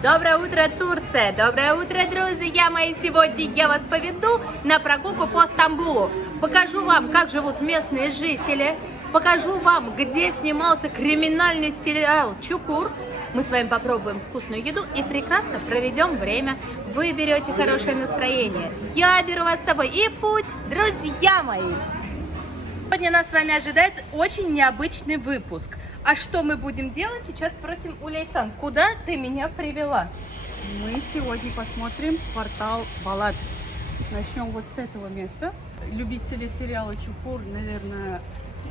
Доброе утро, Турция! Доброе утро, друзья мои! Сегодня я вас поведу на прогулку по Стамбулу. Покажу вам, как живут местные жители. Покажу вам, где снимался криминальный сериал «Чукур». Мы с вами попробуем вкусную еду и прекрасно проведем время. Вы берете хорошее настроение. Я беру вас с собой. И в путь, друзья мои! Сегодня нас с вами ожидает очень необычный выпуск. А что мы будем делать? Сейчас спросим у Лейсан. Куда ты меня привела? Мы сегодня посмотрим портал Балат. Начнем вот с этого места. Любители сериала «Чукур», наверное,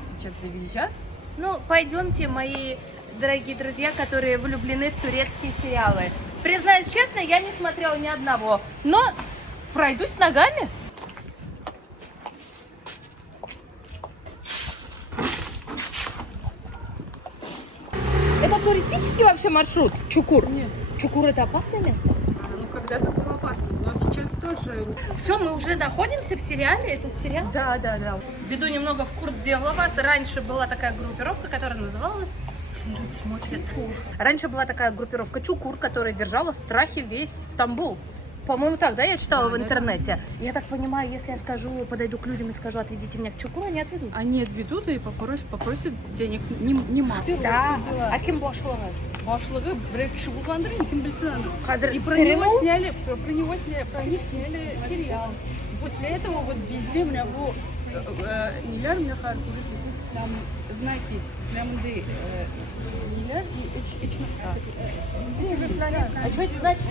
сейчас завизжат. Ну, пойдемте, мои дорогие друзья, которые влюблены в турецкие сериалы. Признаюсь честно, я не смотрела ни одного, но пройдусь ногами. Это туристический вообще маршрут? Чукур? Нет. Чукур — это опасное место? Ну, когда-то было опасно, но сейчас тоже. Все, мы уже находимся в сериале, это сериал? Да. Введу немного в курс дела вас. Раньше была такая группировка, которая называлась... Люди смотрят. Раньше была такая группировка Чукур, которая держала в страхе весь Стамбул. По-моему, так, да, я читала в интернете. Я так понимаю, если я скажу, подойду к людям и скажу, отведите меня к Чукуру, они отведут. Они отведут и попросят денег немало. Да. А кем башлығы? Башлығы бір кіші болғандыр, кім білсін аны. Қазір И про них сняли сериал. После этого вот везде у меня был нелер, мне кажется, там знаки, прям нелер и А что это значит?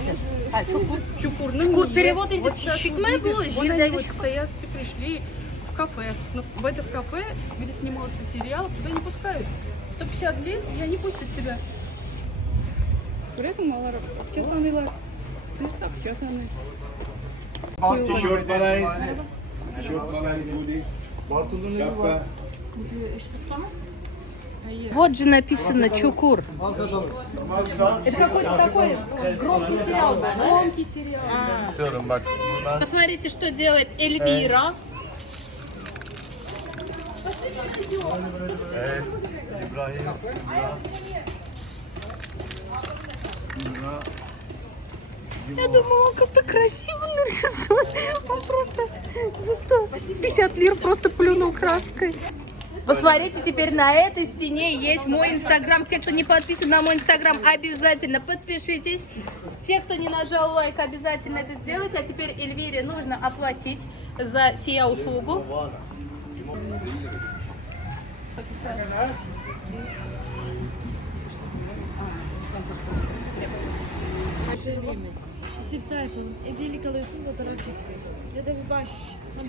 А, Чукур. Чукур. Чукур, перевод вот идет. сейчас Щекмай было, вон они вот жир, стоят, все пришли в кафе. Но в это кафе, где снимался сериал, туда не пускают. 150 лет и они пустят тебя. Көресің малар, ақшасанылар. Тыс ақшасаны. Tişört bana tişört bana Gudi. Şapka. Вот же написано Чукур. Это какой-то такой громкий сериал был, да? Громкий сериал. Diyorum bak buradan Посмотрите, что делает Эльвира. İbrahim Я думала, он как-то красиво нарисован. Он просто за 150 лир просто плюнул краской. Посмотрите, теперь на этой стене есть мой инстаграм. Те, кто не подписан на мой инстаграм, обязательно подпишитесь. Те, кто не нажал лайк, обязательно это сделайте. А теперь Эльвире нужно оплатить за сия услугу.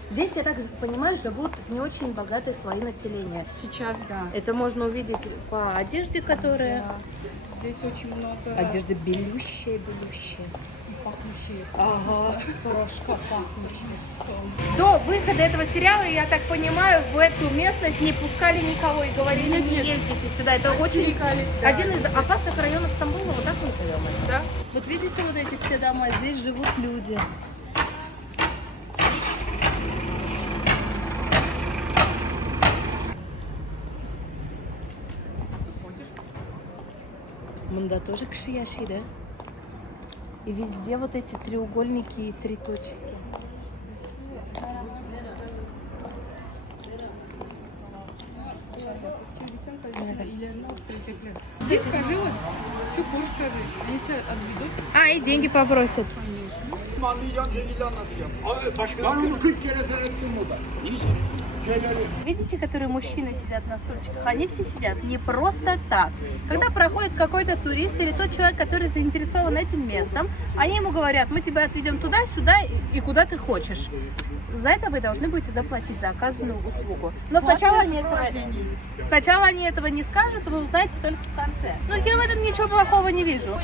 Здесь, я так понимаю, живут не очень богатые слои населения. Сейчас, да. Это можно увидеть по одежде, которая... Здесь очень много Одежда белющая. пахнущие. Ага, порошка пахнущая. До выхода этого сериала, я так понимаю, в эту местность не пускали никого и говорили, не ездите сюда. Это очень... Да. Один из опасных районов Стамбула, вот так назовем это. Да? Вот видите вот эти все дома, здесь живут люди. Мында тоже кшияши, да? И везде вот эти треугольники и три точки. Здесь скажи вот, Чукур скажи. Они тебя отведут, А, и деньги попросят. конечно. Anlayacağım şekilde anlatacağım. Ben onu 40 kere seyrettim burada. Şeyleri. Видите, которые мужчины сидят на стульчиках? Они все сидят не просто так. Когда проходит какой-то турист или тот человек, который заинтересован этим местом, они ему говорят, мы тебя отведем туда-сюда и куда ты хочешь. За это вы должны будете заплатить за оказанную услугу. Но сначала они этого не скажут, вы узнаете только в конце. Но я в этом ничего плохого не вижу.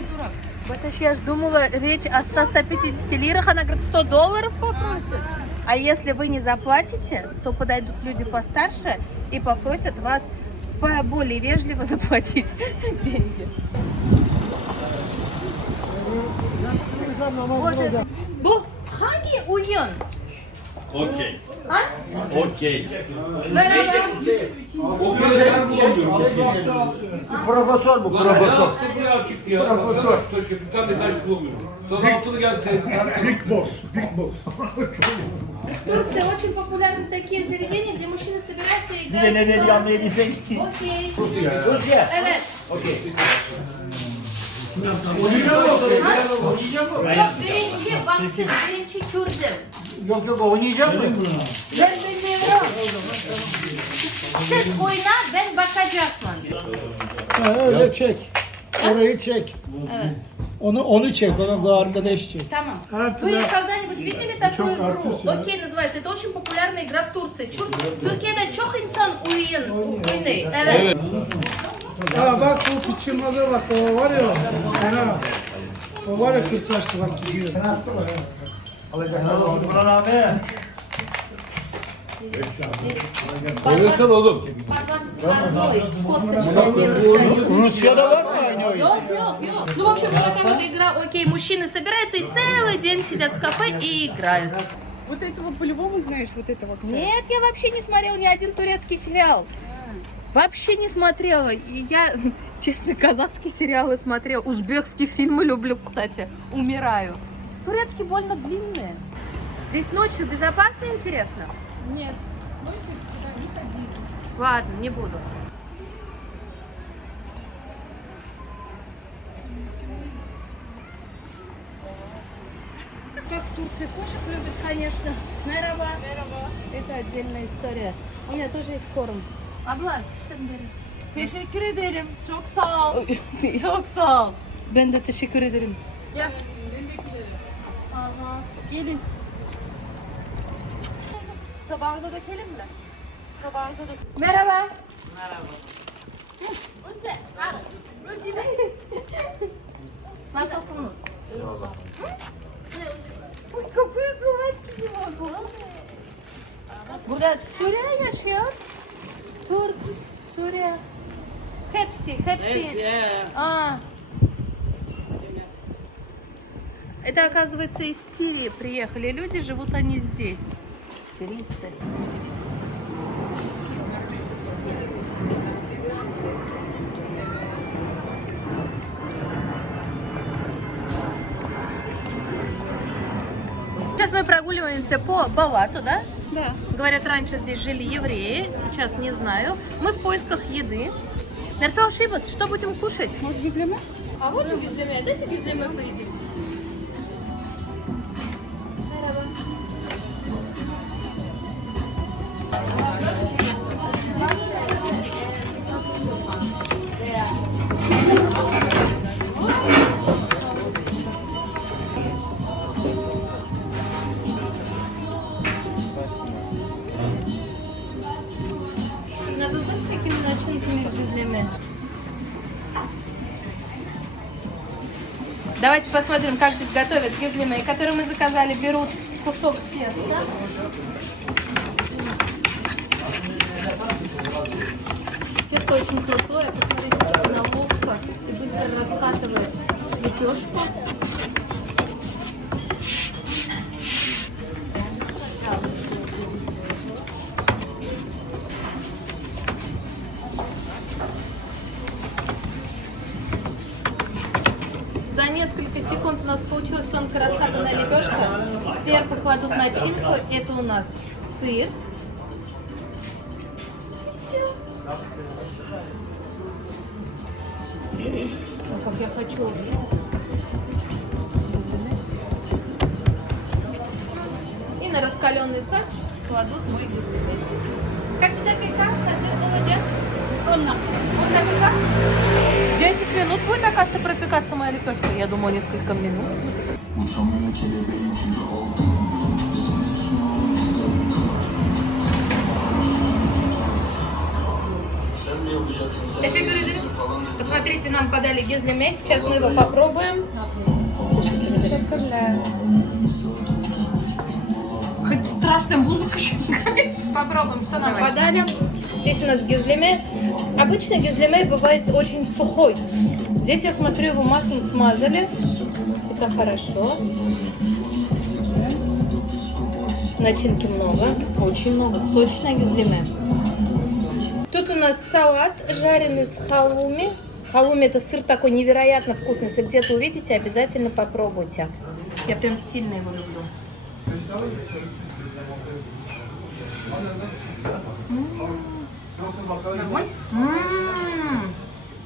Вот я ж думала, речь о 100-150 лирах, она говорит, $100 попросит. А если вы не заплатите, то подойдут люди постарше и попросят вас более вежливо заплатить деньги. Bu hangi oyun? Okey. Ha? Okey. Merhaba. Profesör bu, profesör. Profesör. Big Boss, Big Boss. В Турции очень популярны такие заведения, где мужчины собираются и играют. Окей. Evet. Yok, birinci baktım, birinci kürdüm. Yok oynayacak mı? Ben bilmiyorum. Siz oyna, ben bakacağım. Ha, öyle çek. Orayı çek. Evet. Onu çek, bu arkadaş çek. Tamam. Artı Вы да. когда-нибудь видели такую игру? артист ya. Окей, называется. Это очень популярная игра в Турции. Türkiye'de çok insan oynuyor. Evet. Ha bak o piçirmaza bak, o var ya. Fena. O var ya, kız saçlı bak gidiyor. Oynasın oğlum. Rusya'da var mı aynı oyun? Yok. Ну, в общем, вот такая вот игра. Окей, мужчины собираются и целый день сидят в кафе и играют. Вот это вот по-любому знаешь, вот это вот. всё. Нет, я вообще не смотрела ни один турецкий сериал. Вообще не смотрела. И я, честно, казахские сериалы смотрела. Узбекские фильмы люблю, кстати. Умираю. Турецкие больно длинные. Здесь ночью безопасно, интересно? Нет, ночью сюда не ходи. Ладно, не буду. Как в Турции кошек любят, конечно. Merhaba. Это отдельная история. У меня тоже есть корм. Abla, sen verirsin. Teşekkür ederim. Çok sağ ol. Çok sağ ol. Ben de teşekkür ederim. Gel. Gelin. Tabağına dökelim mi? Tabağına dökelim. Merhaba. Nasılsınız? Oy, kapıyı sığmak gibi var. Burada Suriye yaşıyor. Türk, Suriye. Hepsi. А. Это, оказывается, из Сирии приехали люди, живут они здесь. Сирийцы. Сейчас мы прогуливаемся по Балату, да? Да. Говорят, раньше здесь жили евреи, сейчас не знаю. Мы в поисках еды. Нарисовал Шибас, что будем кушать? Может, гюзлеме? А вот же гюзлеме, дайте гюзлеме поедим. Надо узнать, с какими начинками гюзлеме. Давайте посмотрим, как здесь готовят гюзлеме, которые мы заказали. Берут кусок теста. Тесто очень крутое. Посмотрите, как оно ловко и быстро раскатывает лепешку. За несколько секунд у нас получилась тонко раскатанная лепешка. Сверху кладут начинку. Это у нас сыр. Все. Как я хочу. И на раскаленный сач кладут мой гюзлеме. Как всегда, как сыр olacak? Он так и как? 10 минут будет, оказывается, пропекаться моя лепешка. Я думаю, несколько минут. Teşekkür ederiz. Посмотрите, нам подали гюзлеме. Сейчас мы его попробуем. Хоть страшная музыка еще играет. Попробуем, что нам подали. Здесь у нас гюзлеме. Обычно гюзлеме бывает очень сухой. Здесь, я смотрю, его маслом смазали. Это хорошо. Начинки много, очень много. Сочное гюзлеме. Тут у нас салат жареный с халуми. Халуми — это сыр такой невероятно вкусный. Если где-то увидите, обязательно попробуйте. Я прям сильно его люблю.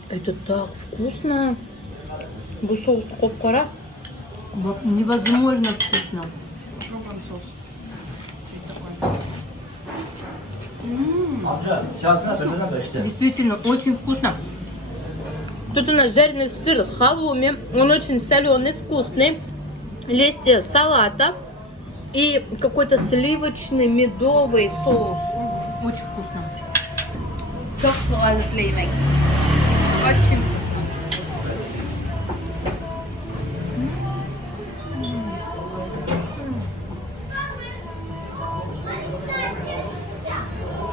Это так вкусно. Bu соус kopkara. Невозможно вкусно. Действительно очень вкусно. Тут у нас жареный сыр халуми. Он очень соленый, вкусный. Листья салата и какой-то сливочный медовый соус. Очень вкусно. Çok sağlıklı yemek. Очень вкусно.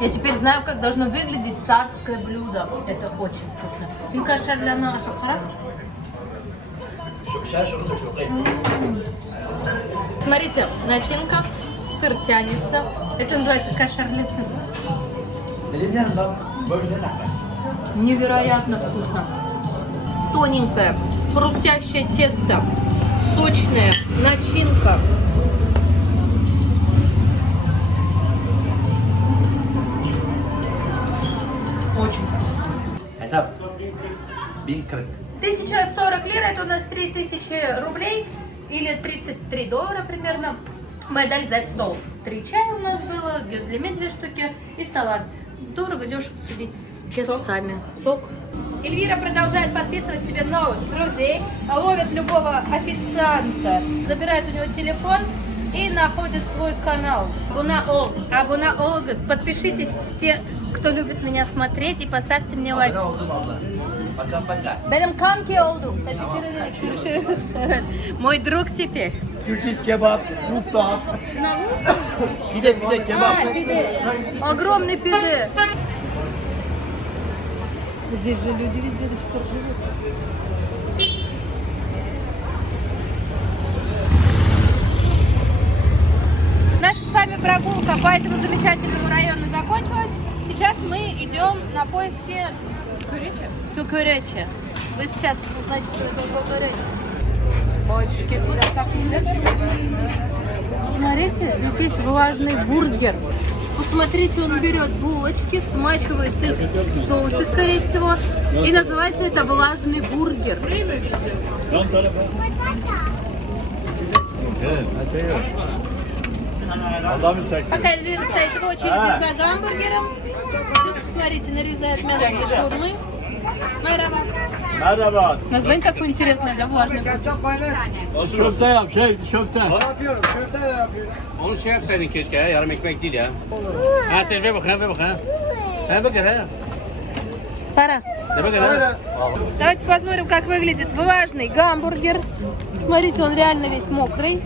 Я теперь знаю, как должно выглядеть царское блюдо. Это очень вкусно. Синка шарляна ашапхара. Смотрите, начинка, сыр тянется. Это называется кошерный сыр. Невероятно вкусно. Тоненькое, хрустящее тесто, сочная начинка. Очень вкусно. 1040 лир, это у нас 3000 рублей или 33 доллара примерно. Мы дали за стол. 3 чая у нас было, гюзлеме 2 штуки и салат. Дорого, дешево, судите сами. Сок. Эльвира продолжает подписывать себе новых друзей, ловит любого официанта, забирает у него телефон и находит свой канал. Абуна Олгас. Подпишитесь все, кто любит меня смотреть, и поставьте мне лайк. Benim kanki oldum. Teşekkür ederiz. Görüşürüz. Evet. Мой друг теперь. Türkiye kebap, rufta, pide kebap. Пиде. Огромный пиде. Здесь же люди везде до сих пор живут. Наша с вами прогулка по этому замечательному району закончилась. Сейчас мы идем на поиски Кукуречи. Вы сейчас узнаете, что это Кукуречи. Батюшки, смотрите, здесь есть влажный бургер. Посмотрите, он берет булочки, смачивает их в соусе, скорее всего, и называется это влажный бургер. Пока Эльвира стоит в очереди за гамбургером, тут, смотрите, нарезает мясо для шаурмы. Merhaba. Название такое интересное, да, влажный бургер. Köfte yap, köfte. Onu şey yapsaydın keşke ya, yarım ekmek değil ya. Ha tezbih bakın, ver bakın. Ha bakın ha. Пора. Ne bakın ha. Давайте посмотрим, как выглядит влажный гамбургер. Смотрите, он реально весь мокрый.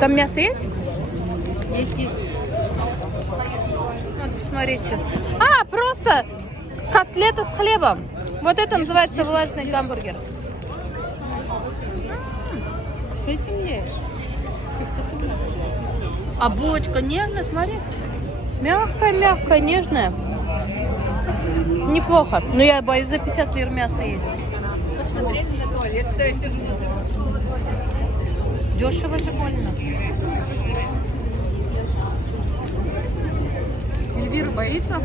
Там мясо есть? Есть. Вот, посмотрите. А, просто котлета с хлебом. Вот это называется влажный гамбургер. С этим есть. А булочка нежная, смотри. Мягкая, нежная. Неплохо. Но я боюсь, за 50 лир мясо есть. Посмотрели на туалет, что я сержу. Дешево же больно. Эльвира боится?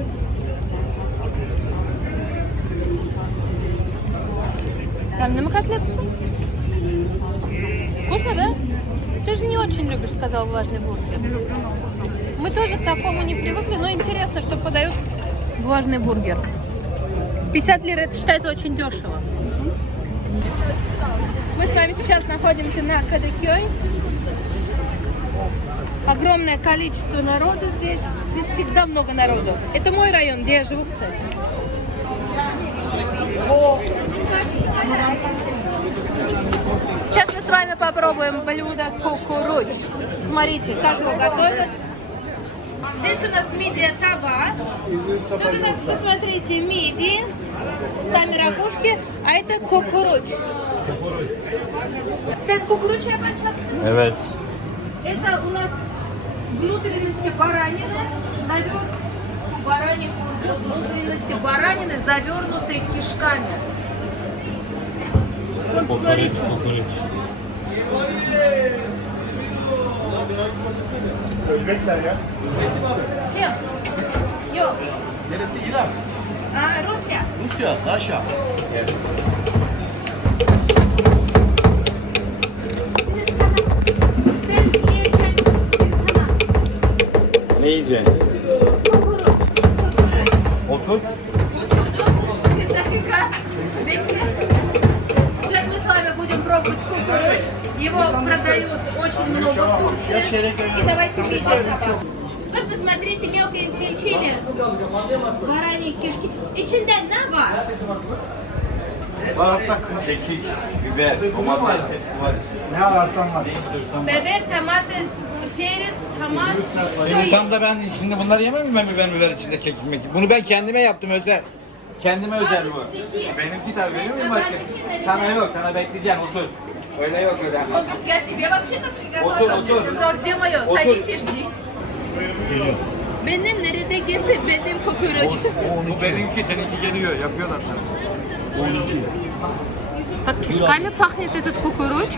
Там котлеты. Вкусно, да? Ты же не очень любишь, сказал влажный бургер. Мы тоже к такому не привыкли, но интересно, что подают влажный бургер. 50 лир, это считается очень дешево. Мы с вами сейчас находимся на Кадыкёй. Огромное количество народу здесь. Здесь всегда много народу. Это мой район, где я живу, кстати. Сейчас мы с вами попробуем блюдо кукуруч. Смотрите, как его готовят. Здесь у нас мидия таба. Тут у нас, посмотрите, мидии, сами ракушки. А А это кукуруч. Sen кукуруч yapacaksın. Evet. Это у нас внутренности баранины, внутренности баранины, завернутые кишками. Вот посмотрите. Özbekler ya. Kim? Yok. Neresi İran? Rusya. Rusya, Raşa. Ben yiyeceğim. Ne yiyeceksin? Kukuruç. Otur. Bir dakika. Bekle. Сейчас мы с вами будем пробовать кукуруч. Его продают очень много в Турции. И давайте видеть запах. Вот посмотрите, мелкое измельчение бараньи кишки. İçinde ne var? Bağırsak, kekik, biber, domates hepsi var. Ne ararsan var. Biber, domates, перец, tomat, Şimdi soya. tam da ben şimdi bunları yemem mi ben biber içinde kekik mekik? Bunu ben kendime yaptım özel. Kendime özel bu. Benimki tabii benim mi başka? Sana yok, sana bekleyeceksin otur. Öyle yok öyle. Он говорит, я себе вообще-то приготовил. Otur. Я говорю, где мое? Otur. Садись и жди. Benim nerede gitti benim kukuruç? Bu benimki, seninki geliyor, yapıyorlar sana. Как кишками пахнет этот кукуруч.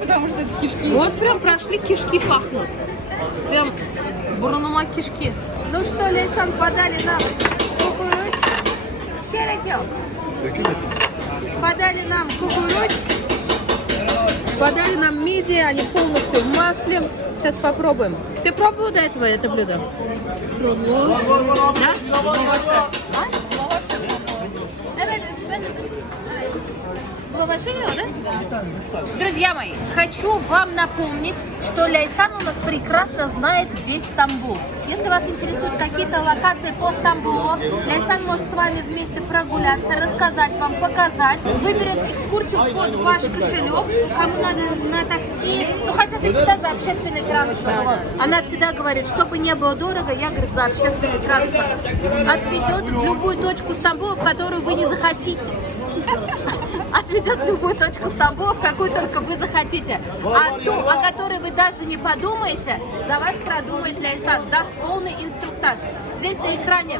Потому что это кишки. Вот прям прошли, кишки пахнут. Прям бурнума кишки. Ну что, Лейсан, подали нам кукуруч. Gerek yok. Подали нам кукуруч. Подали нам мидии, они полностью в масле. Сейчас попробуем. Ты пробовал до этого это блюдо? Пробовал. Да? А? В лаваше ел, да? Друзья мои, хочу вам напомнить, что Ляйсан у нас прекрасно знает весь Стамбул. Если вас интересуют какие-то локации по Стамбулу, Ляйсан может с вами вместе прогуляться, рассказать вам, показать. Выберет экскурсию под ваш кошелек. Кому надо на такси, ну хотя ты всегда за общественный транспорт. Она всегда говорит, чтобы не было дорого, я, говорит, за общественный транспорт. Отведет в любую точку Стамбула, в которую вы не захотите. Отведет в любую точку Стамбула, в какую только вы захотите. А ту, о которой вы даже не подумаете, за вас продумает Ляйсан, даст полный инструктаж. Здесь на экране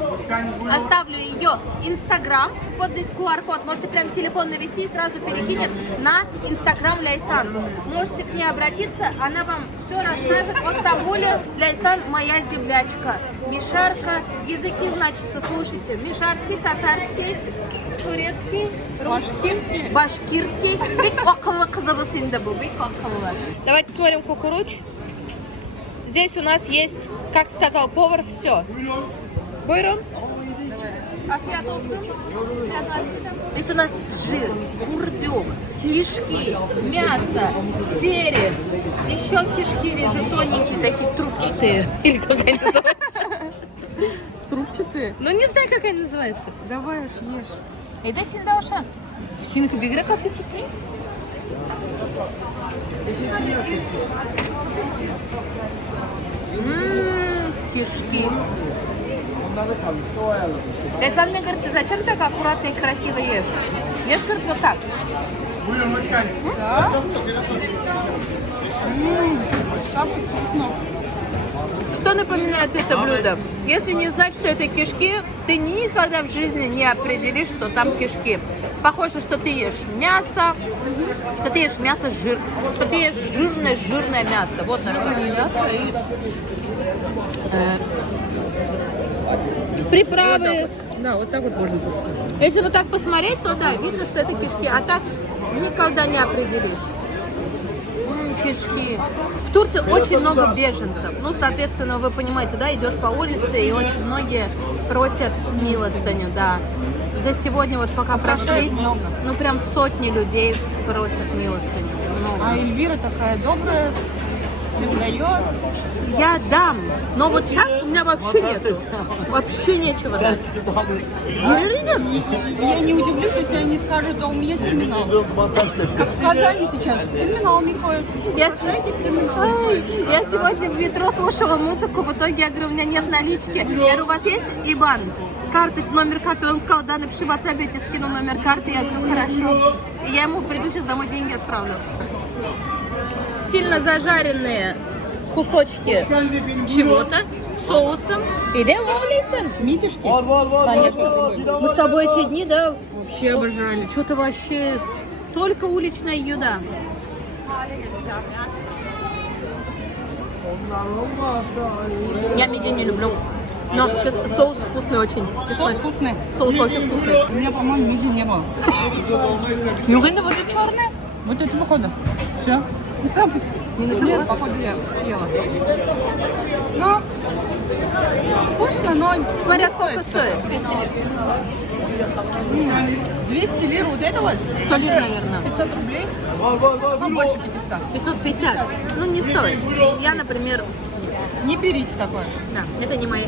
оставлю ее Инстаграм. Вот здесь QR-код. Можете прям телефон навести и сразу перекинет на Инстаграм Ляйсан. Можете к ней обратиться, она вам все расскажет о Стамбуле. Ляйсан моя землячка. Мишарка. Языки, значит, слушайте. Мишарский, татарский, турецкий, Башкирский. башкирский. Бик акыллы кызыбыз инде бу, бик акыллы. Давайте смотрим кукуруч. Здесь у нас есть, как сказал повар, все. Buyurun. Afiyet olsun. Здесь у нас жир, курдюк, кишки, мясо, перец. Еще кишки вижу тоненькие, такие трубчатые. Или как они называются? Трубчатые. Ну не знаю, как они называются. Давай уж ешь. Иди сюда, Уша. Синка бигрек аппетитный. Кишки. Ляйсан мне говорит, ты зачем так аккуратно и красиво ешь? Ешь, говорит, вот так. Да? Как вкусно. Что напоминает это блюдо? Если не знать, что это кишки, ты никогда в жизни не определишь, что там кишки. Похоже, что ты ешь мясо, что ты ешь мясо-жир, что ты ешь жирное мясо. Вот на что. Мясо и... Приправы. Да, вот так вот можно кушать. Если вот так посмотреть, то да, видно, что это кишки, а так никогда не определишь. Кишки. В Турции очень много беженцев. Ну, соответственно, вы понимаете, да, идешь по улице, и очень многие просят милостыню, да. За сегодня вот пока прошлись, ну прям сотни людей просят милостыню. Много. А Эльвира такая добрая, всем дает. Я дам, но вот сейчас у меня вообще нету. Вообще нечего дать. Я не удивлюсь, если они скажут, да у меня терминал. Как в Казани сейчас. Терминал не ходит. Я терминал. Я сегодня в метро слушала музыку, в итоге я говорю, у меня нет налички. Я говорю, у вас есть ИБАН? карты, номер карты. Он сказал, да, напиши в WhatsApp, я тебе скину номер карты. Я говорю, хорошо. И я ему приду сейчас домой деньги отправлю. Сильно зажаренные кусочки чего-то с соусом. И демолисен. Митишки? Конечно. Мы с тобой эти дни, да, вообще обожали. Что-то вообще только уличная еда. Я мидии не люблю. Но сейчас соус вкусный очень. Соус вкусный. Соус очень вкусный. У меня, по-моему, мидии не было. Неужели вот же черные? Вот это, походу. Все. Нет, походу, я съела. Ну, вкусно, но... Смотря сколько стоит. 200 лир. 200 лир вот это вот? 100 лир, наверное. 500 рублей? Ну, больше 500. 550. Ну, не стоит. Я, например, Не берите такое. да, это не мои.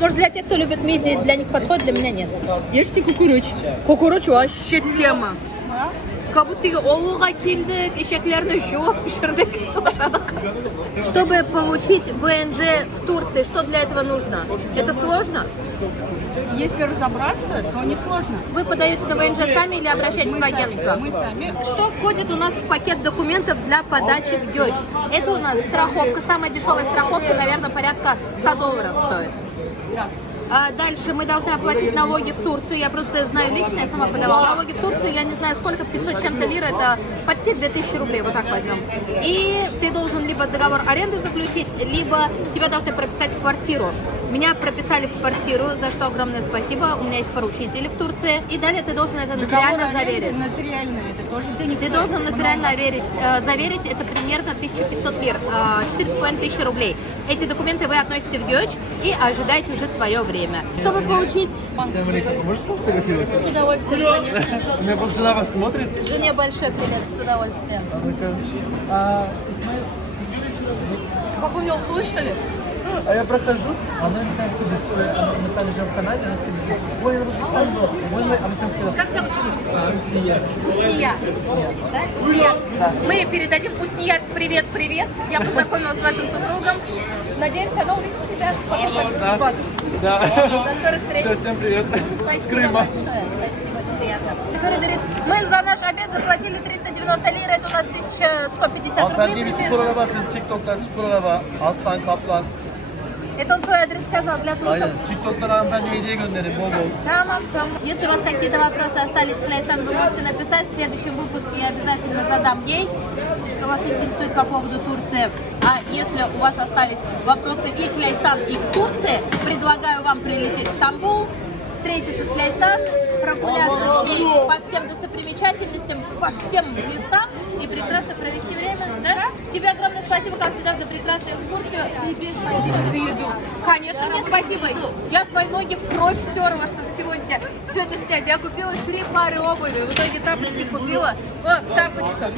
Может, для тех, кто любит мидии, для них подходит, для меня нет. Ешьте кукуруч. Кукуруч вообще тема. Как будто олуға келдік, ешектерді жуып пішірдік. Чтобы получить ВНЖ в Турции, что для этого нужно? Это сложно? Если разобраться, то не сложно. Вы подаете на ВНЖ сами или обращаетесь в агентство? Мы сами. Что входит у нас в пакет документов для подачи в ГЕЧ? Это у нас страховка, самая дешевая страховка, наверное, порядка $100 стоит. Да. А дальше мы должны оплатить налоги в Турцию. Я просто знаю лично, я сама подавала налоги в Турцию. Я не знаю сколько, 500 с чем-то лир, это почти 2000 рублей, вот так возьмем. И ты должен либо договор аренды заключить, либо тебя должны прописать в квартиру. Меня прописали в квартиру, за что огромное спасибо. У меня есть поручители в Турции. И далее ты должен это нотариально заверить. Нотариально, это тоже денег Ты стоит должен нотариально много. заверить, это примерно 1500 лир, 4500 рублей. Эти документы вы относите в ГЕЧ и ожидаете уже свое время. Чтобы получить... Можешь сам сфотографироваться? С удовольствием, конечно. У меня просто жена вас смотрит. Жене большой привет, с удовольствием. Как вы меня услышали? А я прохожу, она не знаю, сколько мы сами живем в Канаде, она сказала, ой, я в Узбекистане был, а мы там сказали, Как зовут человека? Русия. Усния. Да? Усния. Мы передадим Усният привет-привет. Я познакомилась с вашим супругом. Надеемся, она увидит тебя. Да. Вас. Да. До скорых встреч. Все, всем привет. Спасибо С Крыма. большое. Спасибо, это приятно. Мы за наш обед заплатили 390 лир, это у нас 1150 Hanımefendi рублей. bir spor примерно. araba atın. TikTok'tan spor araba. Aslan, kaplan. Это он свой адрес сказал для турков. Aynen. TikTok'tan hanımefendi hediye gönderin bol bol. Тамам, там. Если у вас какие-то вопросы остались к Ляйсан, вы можете написать в следующем выпуске, я обязательно задам ей, что вас интересует по поводу Турции. А если у вас остались вопросы и к Ляйсан, и к Турции, предлагаю вам прилететь в Стамбул, встретиться с Ляйсан, прогуляться с ней по всем достопримечательностям, по всем местам и прекрасно провести время. Да? Тебе огромное спасибо, как всегда, за прекрасную экскурсию. Тебе спасибо за еду. Конечно, мне спасибо. Я свои ноги в кровь стерла, чтобы сегодня все это снять. Я купила 3 пары обуви, в итоге тапочки купила. О, в тапочках.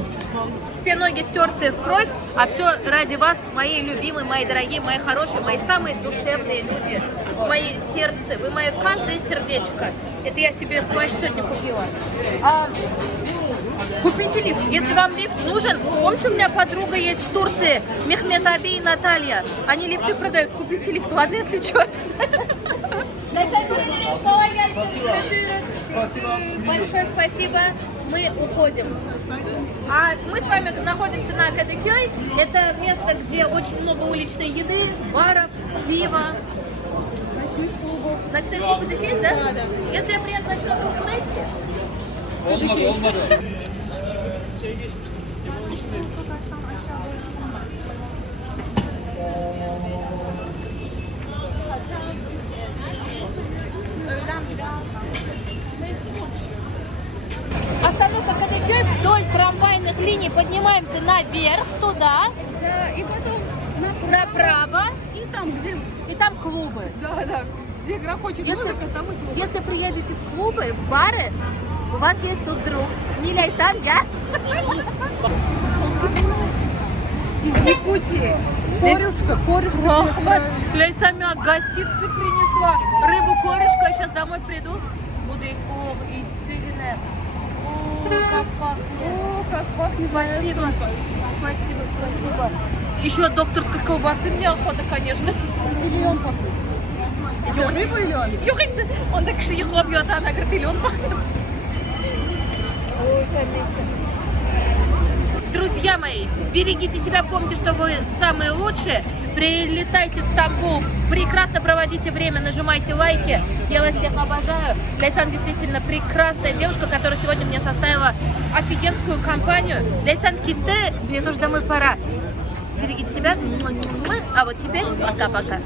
Все ноги стертые в кровь, а все ради вас, мои любимые, мои дорогие, мои хорошие, мои самые душевные люди, мои сердце. Вы мое каждое сердечко. Это я себе плащ сегодня купила. Купите лифт. Если вам лифт нужен, помните, у меня подруга есть в Турции, Мехмед Аби и Наталья. Они лифты продают. Купите лифт, ладно, если что. Большое спасибо. Мы уходим. А мы с вами находимся на Кадыкёй. Это место, где очень много уличной еды, баров, пива. Ночных клубов. Ночной клуб здесь есть, да? Да, да. Если я приеду в ночной клуб, куда идти? Olmadı. Остановка Кадыкёй, вдоль трамвайных линий поднимаемся наверх, туда, Да, и потом направо, и там, где, и там клубы. да, где грохочет Если- музыка, там и клуб. Если приедете в клубы, в бары, у вас есть тут друг. Не Ляйсан, я. Из Якутии. Корюшка Ляйсан меня гостицы принесла. Рыбу, корешку, я сейчас домой приду. Буду есть. Ох, и сырная. О, как пахнет. как пахнет. Спасибо. Спасибо. Еще от докторской колбасы мне охота, конечно. Или он пахнет. Это рыба или он? Yok etti. Onda kişi yıkıp yatağına girdi. Он пахнет. Друзья мои, берегите себя, помните, что вы самые лучшие. Прилетайте в Стамбул, прекрасно проводите время, нажимайте лайки. Я вас всех обожаю. Ляйсан действительно прекрасная девушка, которая сегодня мне составила офигенскую компанию. Ляйсан Китте, мне тоже домой пора. Берегите себя. А вот теперь пока-пока.